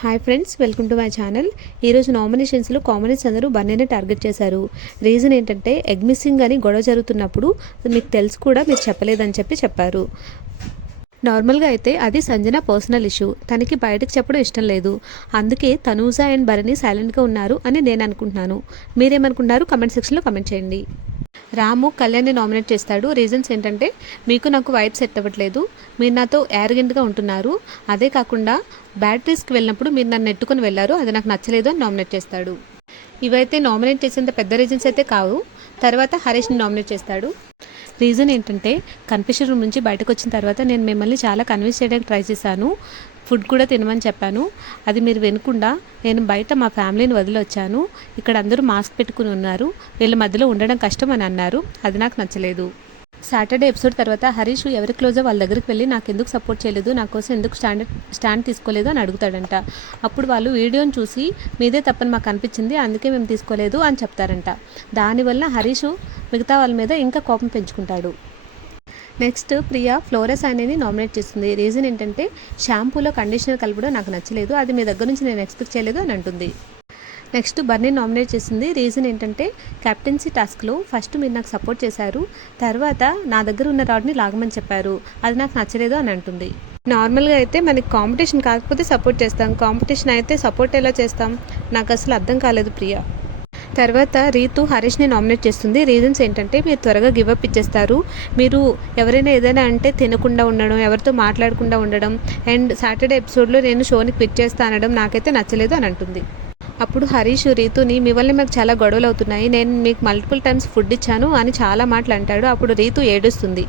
Hi friends, welcome to my channel. ఈరోజు నామినేషన్స్లో commoners అందరూ బన్నీని target చేశారు. రీజన్ ఏంటంటే ఎగ్ మిస్సింగ్ అని గొడవ జరుగుతున్నప్పుడు మీకు తెలుసు కూడా మీరు చెప్పలేదని చెప్పారు. నార్మల్గా అయితే అది సంజన పర్సనల్ ఇష్యూ, తనకి బయటకు చెప్పడం ఇష్టం లేదు. అందుకే తనూజా అండ్ భరణి సైలెంట్గా ఉన్నారు అని నేను అనుకుంటున్నాను. మీరేమనుకుంటున్నారు? కమెంట్ సెక్షన్లో కమెంట్ చేయండి. రాము కళ్యాణ్ని నామినేట్ చేస్తాడు. రీజన్స్ ఏంటంటే మీకు నాకు వైబ్ సెట్ అవ్వట్లేదు, మీరు నాతో యారగెంట్గా ఉంటున్నారు, అదే కాకుండా బ్యాటరీస్కి వెళ్ళినప్పుడు మీరు నన్ను నెట్టుకుని వెళ్ళారు, అది నాకు నచ్చలేదు అని నామినేట్ చేస్తాడు. ఇవైతే నామినేట్ చేసేంత పెద్ద రీజన్స్ అయితే కావు. తర్వాత హరీష్ని నామినేట్ చేస్తాడు. రీజన్ ఏంటంటే కన్ఫెషన్ రూమ్ నుంచి బయటకు వచ్చిన తర్వాత నేను మిమ్మల్ని చాలా కన్విన్స్ చేయడానికి ట్రై చేశాను, ఫుడ్ కూడా తినమని చెప్పాను, అది మీరు వినకుండా నేను బయట మా ఫ్యామిలీని వదిలి వచ్చాను, ఇక్కడ అందరూ మాస్క్ పెట్టుకుని ఉన్నారు, వీళ్ళ మధ్యలో ఉండడం కష్టం అని అన్నారు, అది నాకు నచ్చలేదు. సాటర్డే ఎపిసోడ్ తర్వాత హరీష్ ఎవరి క్లోజో వాళ్ళ దగ్గరికి వెళ్ళి నాకు ఎందుకు సపోర్ట్ చేయలేదు, నా కోసం ఎందుకు స్టాండ్ తీసుకోలేదు అని అడుగుతాడంట. అప్పుడు వాళ్ళు వీడియోని చూసి మీదే తప్పని మాకు అనిపించింది, అందుకే మేము తీసుకోలేదు అని చెప్తారంట. దానివల్ల హరీష్ మిగతా వాళ్ళ మీద ఇంకా కోపం పెంచుకుంటాడు. నెక్స్ట్ ప్రియా ఫ్లోరస్ అనేది నామినేట్ చేస్తుంది. రీజన్ ఏంటంటే షాంపూలో కండిషనర్ కలపడం నాకు నచ్చలేదు, అది మీ దగ్గర నుంచి నేను ఎక్స్పెక్ట్ చేయలేదు అని అంటుంది. నెక్స్ట్ బర్నీ నామినేట్ చేస్తుంది. రీజన్ ఏంటంటే కెప్టెన్సీ టాస్క్లో ఫస్ట్ మీరు నాకు సపోర్ట్ చేశారు, తర్వాత నా దగ్గర ఉన్న రాడ్ని లాగమని చెప్పారు, అది నాకు నచ్చలేదు అని అంటుంది. నార్మల్గా అయితే మనకి కాంపిటీషన్ కాకపోతే సపోర్ట్ చేస్తాం, కాంపిటీషన్ అయితే సపోర్ట్ ఎలా చేస్తాం, నాకు అసలు అర్థం కాలేదు ప్రియా. తర్వాత రీతు హరీష్ని నామినేట్ చేస్తుంది. రీజన్స్ ఏంటంటే మీరు త్వరగా గివప్ ఇచ్చేస్తారు, మీరు ఎవరైనా ఏదైనా అంటే తినకుండా ఉండడం, ఎవరితో మాట్లాడకుండా ఉండడం, అండ్ సాటర్డే ఎపిసోడ్లో నేను షోని క్విట్ చేస్తా అనడం నాకైతే నచ్చలేదు అని అంటుంది. అప్పుడు హరీష్ రీతుని మీ వల్ల మాకు చాలా గొడవలు అవుతున్నాయి, నేను మీకు మల్టిపుల్ టైమ్స్ ఫుడ్ ఇచ్చాను అని చాలా మాటలు అంటాడు. అప్పుడు రీతు ఏడుస్తుంది.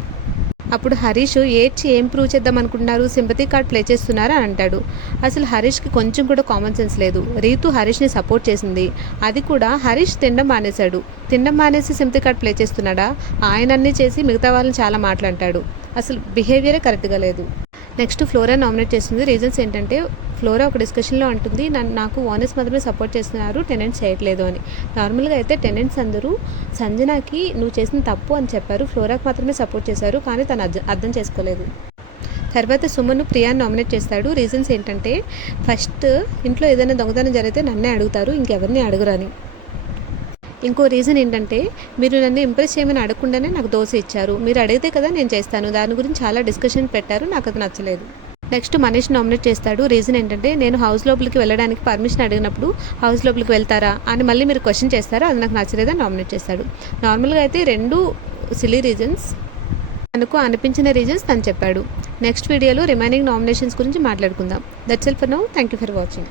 అప్పుడు హరీష్ ఏడ్చి ఏం ప్రూవ్ చేద్దాం అనుకుంటున్నారు, సింపతి కార్డ్ ప్లే చేస్తున్నారు అని అంటాడు. అసలు హరీష్కి కొంచెం కూడా కామన్ సెన్స్ లేదు. రీతు హరీష్ని సపోర్ట్ చేసింది, అది కూడా హరీష్ తినడం మానేశాడు, తినడం మానేసి సింపతి కార్డ్ ప్లే చేస్తున్నాడా, ఆయన అన్నీ చేసి మిగతా వాళ్ళని చాలా మాట్లాంటాడు. అసలు బిహేవియరే కరెక్ట్గా లేదు. నెక్స్ట్ ఫ్లోరా నామినేట్ చేస్తుంది. రీజన్స్ ఏంటంటే ఫ్లోరా ఒక డిస్కషన్లో అంటుంది నాకు ఓనర్స్ మాత్రమే సపోర్ట్ చేస్తున్నారు, టెనెంట్స్ చేయట్లేదు అని. నార్మల్గా అయితే టెనెంట్స్ అందరూ సంజనాకి నువ్వు చేసిన తప్పు అని చెప్పారు, ఫ్లోరాకి మాత్రమే సపోర్ట్ చేశారు, కానీ తను అర్థం చేసుకోలేదు. తర్వాత సుమన్ ప్రియాని నామినేట్ చేస్తాడు. రీజన్స్ ఏంటంటే ఫస్ట్ ఇంట్లో ఏదైనా దొంగతనం జరిగితే నన్నే అడుగుతారు, ఇంకెవరిని అడుగురని. ఇంకో రీజన్ ఏంటంటే మీరు నన్ను ఇంప్రెస్ చేయమని అడగకుండానే నాకు దోశ ఇచ్చారు, మీరు అడిగితే కదా నేను చేస్తాను, దాని గురించి చాలా డిస్కషన్ పెట్టారు, నాకు అది నచ్చలేదు. నెక్స్ట్ మనీష్ నామినేట్ చేస్తాడు. రీజన్ ఏంటంటే నేను హౌస్ లోపలికి వెళ్ళడానికి పర్మిషన్ అడిగినప్పుడు హౌస్ లోపలికి వెళ్తారా అని మళ్ళీ మీరు క్వశ్చన్ చేస్తారా, అది నాకు నచ్చలేదని నామినేట్ చేస్తాడు. నార్మల్గా అయితే రెండు సిల్లీ రీజన్స్, తనకు అనిపించిన రీజన్స్ తను చెప్పాడు. నెక్స్ట్ వీడియోలో రిమైనింగ్ నామినేషన్స్ గురించి మాట్లాడుకుందాం. That's all for now. Thank you for watching.